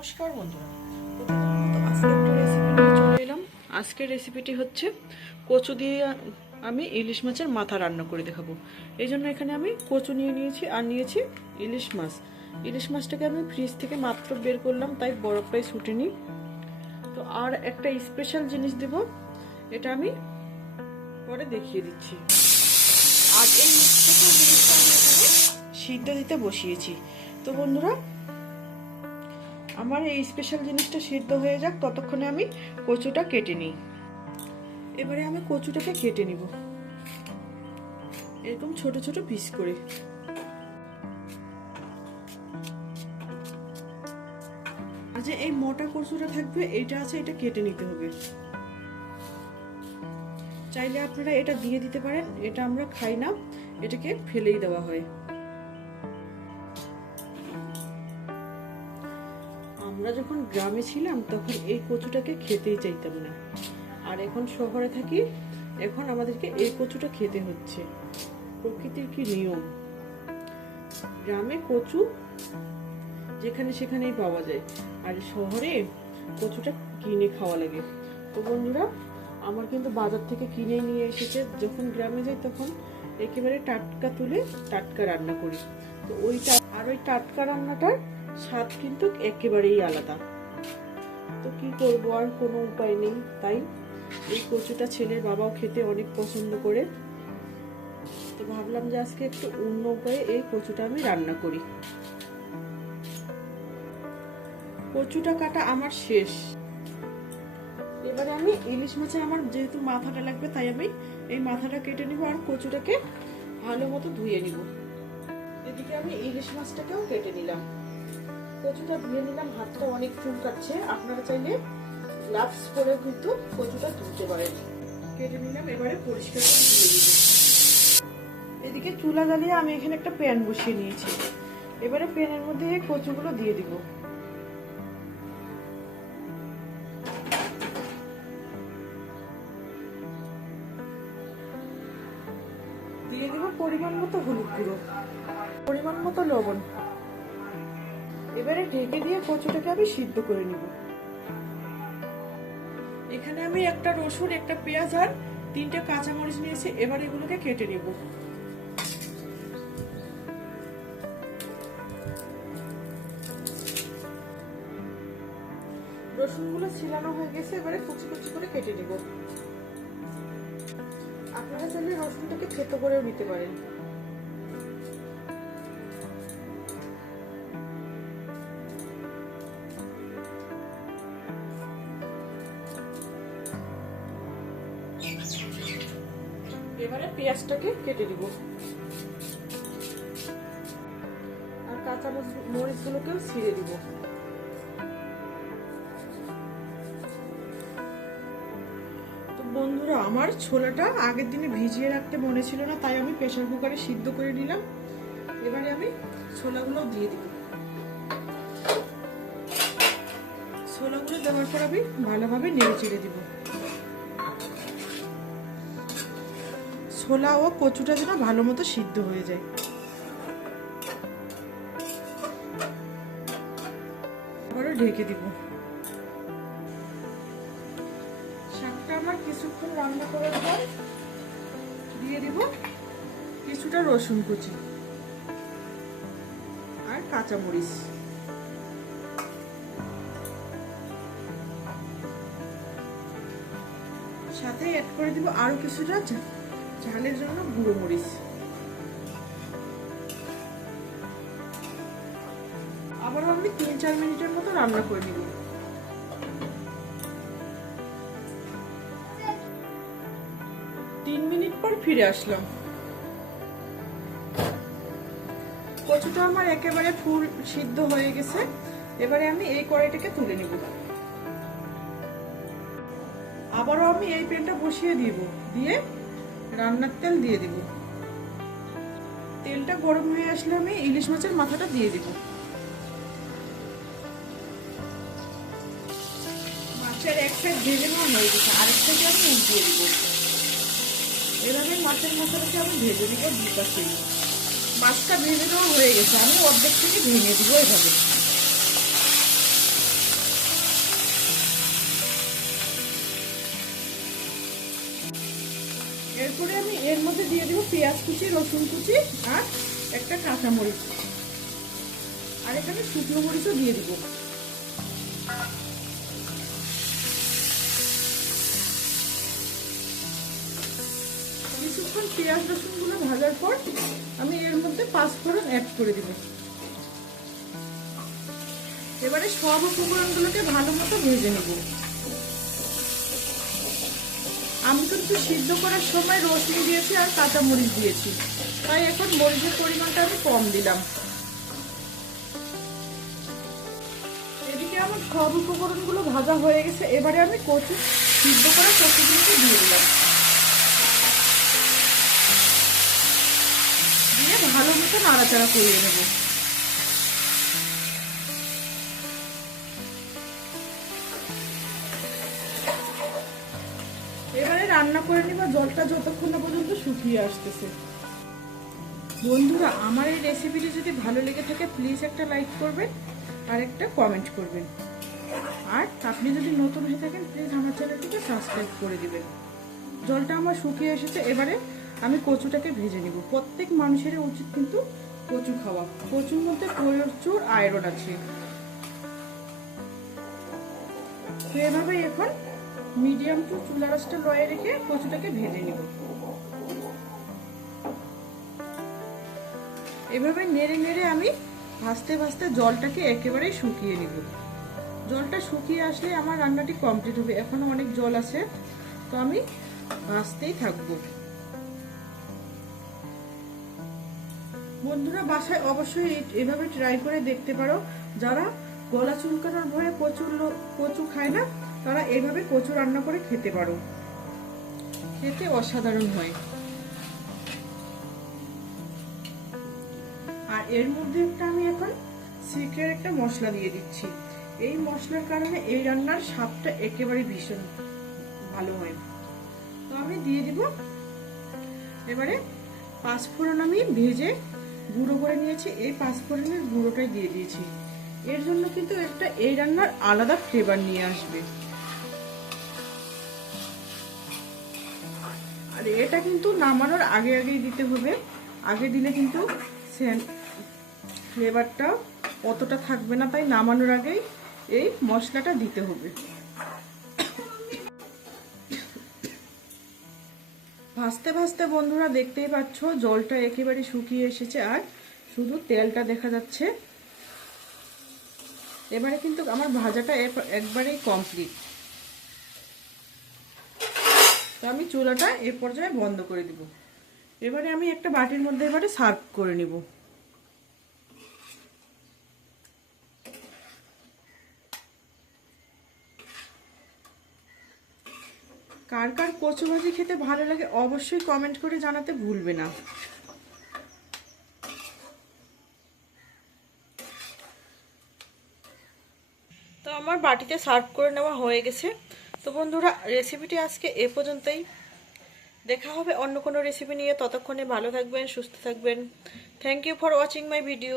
নমস্কার বন্ধুরা। আজকের রেসিপিটি হচ্ছে কচু দিয়ে আমি ইলিশ মাছের মাথা রান্না করে দেখাবো। এই জন্য এখানে আমি কচু নিয়ে নিয়েছি আর নিয়েছি ইলিশ মাছ। ইলিশ মাছটাকে আমি ফ্রিজ থেকে মাত্র বের করলাম, তাই বরফটাই ছুটে নিই তো আর একটা স্পেশাল জিনিস দেব, এটা আমি পরে দেখিয়ে দিচ্ছি। আর এই জিনিসটা আমি এখানে সিদ্ধ দিতে বসিয়েছি। তো বন্ধুরা আমার এই স্পেশাল জিনিসটা সিদ্ধ হয়ে যাক, ততক্ষণে আমি কচুটা কেটে নিই। এবারে আমি কচুটাকে কেটে নিব। এরকম ছোট ছোট পিস করে। যে এই মোটা কচুটা থাকবে এটা আছে, এটা কেটে নিতে হবে। চাইলে আপনারা এটা দিয়ে দিতে পারেন, এটা আমরা খাই না, এটাকে ফেলেই দেওয়া হয়। গ্রামে ছিলাম, তখন এই কচুটাকে খেতেই চাইতাম না। আর এখন শহরে থাকি, এখন আমাদেরকে এই কচুটা খেতে হচ্ছে। প্রকৃতির কি নিয়ম? গ্রামে কচু যেখানে সেখানেই পাওয়া যায়, আর শহরে কচুটা কিনে খাওয়া লাগে। তো বন্ধুরা, আমার কিন্তু বাজার থেকে কিনে নিয়ে এসেছে। যখন গ্রামে যাই তখন একেবারে টাটকা তুলে টাটকা রান্না করি। তো ওই আর ওই টাটকা রান্নাটার স্বাদ কিন্তু একেবারেই আলাদা। তো কি করব আর কোনো উপায় নেই, তাই? এই কচুটা ছেলের বাবাও খেতে অনেক পছন্দ করে। তো ভাবলাম যে আজকে একটু অন্য উপায়ে এই কচুটা আমি রান্না করি। কচুটা কাটা আমার শেষ। এবারে আমি ইলিশ মাছে আমার যেহেতু মাথাটা লাগবে, তাই আমি এই মাথাটা কেটে নিব আর কচুটাকে ভালো মতো ধুয়ে নিব। এদিকে আমি ইলিশ মাছটাকেও কেটে নিলাম। কচুটা ধুয়ে নিলাম হাতটা অনেক চুল কাটছে আপনারা চাইলে গ্লাভস পরে কিন্তু কচুটা ধুতে পারেন। কেটে নিলাম, এবারে পরিষ্কার করে ধুয়ে দিব এদিকে চুলা জ্বালিয়ে আমি এখানে একটা প্যান বসিয়ে নিয়েছি। এবারে প্যানের মধ্যে কচুগুলো দিয়ে দিব। দিয়ে দিব পরিমাণ মতো হলুদ গুঁড়ো। পরিমাণ মতো লবণ। এবারে ঢেকে দিয়ে কচুটাকে আমি সিদ্ধ করে নিব। এখানে আমি একটা রসুন, একটা পেঁয়াজ আর তিনটা কাঁচামরিচ নিয়েছি, এবার এগুলোকে কেটে নেব। রসুনগুলো ছিলানো হয়ে গেছে, এবারে কুচি কুচি করে কেটে নিব। আপনারা চাইলে রসুনটাকে থেতো করেও নিতে পারেন। এবারে পেঁয়াজটাকে কেটে দিব। আর কাঁচা মরিচগুলোকেও ছিঁড়ে দিব। বন্ধুরা, আমার ছোলাটা আগের দিনে ভিজিয়ে রাখতে মনে ছিল না, তাই আমি প্রেশার কুকারে সিদ্ধ করে নিলাম। এবারে আমি ছোলাগুলো দিয়ে দিব। ছোলাগুলো দেওয়ার পর আমি ভালোভাবে নেড়ে চেড়ে দিব। ছোলা ও কচুটা যেন ভালো মতো সিদ্ধ হয়ে যায়। আবারও ঢেকে দিব। শাকটা আমার কিছুক্ষণ রান্না করার পর দিয়ে দিব কিছুটা রসুন কুচি আর কাঁচামরিচ। সাথে অ্যাড করে দিব আরও কিছুটা ঝালের জন্য গুঁড়ো মরিচ। আবার আমি তিন চার মিনিটের মতো রান্না করে নিব। তিন মিনিট পর ফিরে আসলাম। কচুটা আমার একেবারে ফুল সিদ্ধ হয়ে গেছে। এবারে আমি এই কড়াইটাকে তুলে নিব। আবারও আমি এই পেনটা বসিয়ে দিব। দিয়ে রান্নার তেল দিয়ে দিব। তেলটা গরম হয়ে আসলে আমি ইলিশ মাছের মাথাটা দিয়ে দিব। মাছের এক সাইড ভেজে নেওয়া হয়ে গেছে, আরেক সাইডে আমি উল্টিয়ে দিব। এভাবে মাছের মাথাটাকে আমি ভেজে দিব দুই পাশে মাছটা ভেজে নেওয়া হয়ে গেছে, আমি অর্ধেক থেকে ভেঙে দিব এভাবে। এরপরে আমি এর মধ্যে দিয়ে দেবো পেঁয়াজ কুচি, রসুন কুচি আর একটা কাঁচামরিচ। আর এখানে শুকনো মরিচও দিয়ে দেবো। কিছুক্ষণ পেঁয়াজ, রসুনগুলো ভাজার পর আমি এর মধ্যে পাঁচফোড়ন অ্যাড করে দিব। এবারে সব উপকরণগুলোকে ভালো মতো ভেজে নেব। আমি কিন্তু সিদ্ধ করার সময় রসুন দিয়েছি আর কাঁচা মরিচ দিয়েছি। তাই এখন মরিচের পরিমাণটা আমি কম দিলাম। এদিকে আমার সব উপকরণগুলো ভাজা হয়ে গেছে। এবারে আমি কচু, সিদ্ধ করা কচুগুলোকে দিয়ে দিলাম। দিয়ে ভালো মতো নাড়াচাড়া করিয়ে নেব। এবারে রান্না করে নিবা, জলটা যতক্ষণ না পর্যন্ত শুকিয়ে আসতেছে। বন্ধুরা, আমার এই রেসিপিটি যদি ভালো লেগে থাকে প্লিজ একটা লাইক করবেন, আর একটা কমেন্ট করবেন। আর আপনি যদি নতুন হয়ে থাকেন প্লিজ আমার চ্যানেলটিকে সাবস্ক্রাইব করে দিবেন। জলটা আমার শুকিয়ে এসেছে, এবারে আমি কচুটাকে ভেজে নিব। প্রত্যেক মানুষেরই উচিত কিন্তু কচু খাওয়া। কচুর মধ্যে প্রচুর আয়রন আছে। তো এভাবে এখন মিডিয়াম টু চুলা রসটা লয়ে রেখে কচুটাকে ভেজে নিব। এভাবে নেড়ে নেড়ে আমি ভাজতে ভাজতে জলটাকে একেবারেই শুকিয়ে নিব। জলটা শুকিয়ে আসলে আমার রান্নাটি কমপ্লিট হবে। এখনও অনেক জল আছে, তো আমি ভাজতেই থাকব। বন্ধুরা, বাসায় অবশ্যই এভাবে ট্রাই করে দেখতে পারো। যারা গলা চুলকানোর ভয়ে কচু কচু খায় না তারা এইভাবে কচু রান্না করে খেতে পারো। খেতে অসাধারণ হয়। আর এর মধ্যে একটা আমি এখন সিক্রেট একটা মশলা দিয়ে দিচ্ছি। এই মশলার কারণে এই রান্নার স্বাদটা একেবারে ভীষণ ভালো হয়। তো আমি দিয়ে দিব। এবারে পাঁচফোড়ন আমি ভেজে গুঁড়ো করে নিয়েছি। এই পাঁচফোড়নের গুঁড়োটাই দিয়ে দিয়েছি। এর জন্য কিন্তু একটা এই রান্নার আলাদা ফ্লেভার নিয়ে আসবে। আর এটা কিন্তু নামানোর আগে আগেই দিতে হবে। আগে দিলে কিন্তু ফ্লেভারটা অতটা থাকবে না, তাই নামানোর আগেই এই মশলাটা দিতে হবে। ভাজতে ভাজতে বন্ধুরা দেখতেই পাচ্ছ, জলটা একেবারে শুকিয়ে এসেছে আর শুধু তেলটা দেখা যাচ্ছে। এবারে কিন্তু আমার ভাজাটা একবারেই কমপ্লিট তো আমি চুলাটা এ পর্যায়ে বন্ধ করে দিব। এবারে আমি একটা বাটির মধ্যে এবারে সার্ভ করে নিব। কার কার কচু ভাজি খেতে ভালো লাগে অবশ্যই কমেন্ট করে জানাতে ভুলবে না। তো আমার বাটিতে সার্ভ করে নেওয়া হয়ে গেছে। তো বন্ধুরা রেসিপিটি আজকে এ পর্যন্তই। দেখা হবে অন্য কোনো রেসিপি নিয়ে। ততক্ষণে ভালো থাকবেন, সুস্থ থাকবেন। Thank you for watching my video